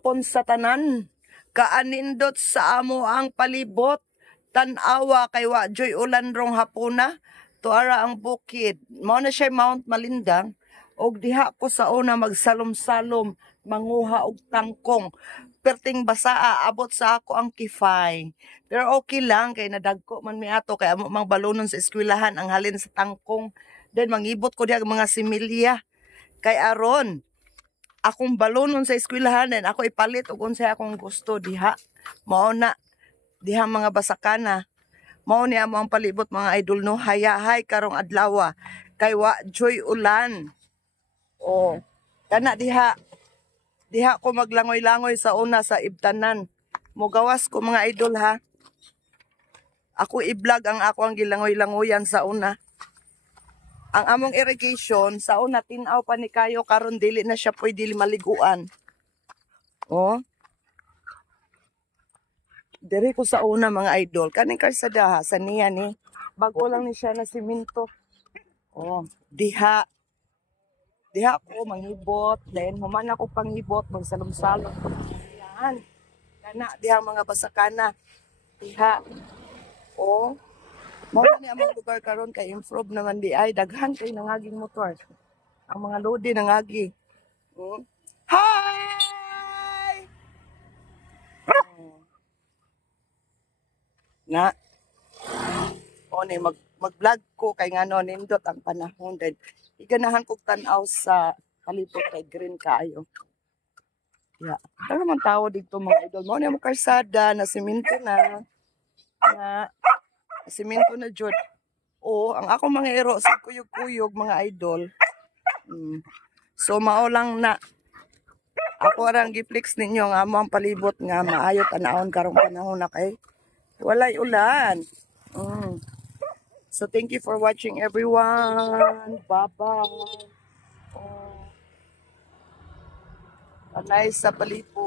Pon sa tanan, kaanindot sa amo ang palibot, tanawa kay wa joy ulan rong hapuna, tuara ang bukid. Mao na siya Mount Malindang, og diha ko sa una magsalom-salom, manguha og tangkong. Perting basaa, abot sa ako ang kifay. Pero okay lang, kay nadagko man mi ato, kay amo mang balunon sa eskwelahan ang halin sa tangkong. Then mangibot ko diha mga similya. Kay aron, akong balunon sa eskwelahan, then ako ipalit og unsay akong gusto diha. Mao na, diha mga basakana. Mao ni amo ang palibot mga idol no, hayahay karong adlaw. Kay wa joy ulan. Oh, kana diha. Diha ko maglangoy-langoy sa una sa ibtanan. Mugawas ko mga idol ha. Ako i-vlog ang ako ang gilangoy-langoyan sa una. Ang among irrigation sa una tinaw pa ni kayo karon dili na siya pwede maliguan. Oh. Diri ko sa una mga idol, kaning karsada ha, sa niya ni. Bago lang ni siya na simento. Oh, diha. Diha ko mangibot, then human ako pangibot, magsalom-salom. Yan. Kana diha mga basakana. Diha. Oh. Mao ni among lugar karon kay improve naman di ay daghan kay nangaging motor. Ang mga lodi nangagi. Oh. Hi! Oh. Na. O ni mag-vlog ko kay ngano nindot ang panahon then iganahan kog tan-aw sa palibot kay green kaayo. Ya, pero man tawo dito mga idol mo ni mo karsada na semento na semento na jud. O ang ako mga ero sa kuyog-kuyog mga idol. So mao lang na ako arang giflex ninyo nga amo ang palibot nga maayo tan-awon karong panahon na kay walay ulan. So thank you for watching everyone. Bye-bye. Oh. Nice sa palibot.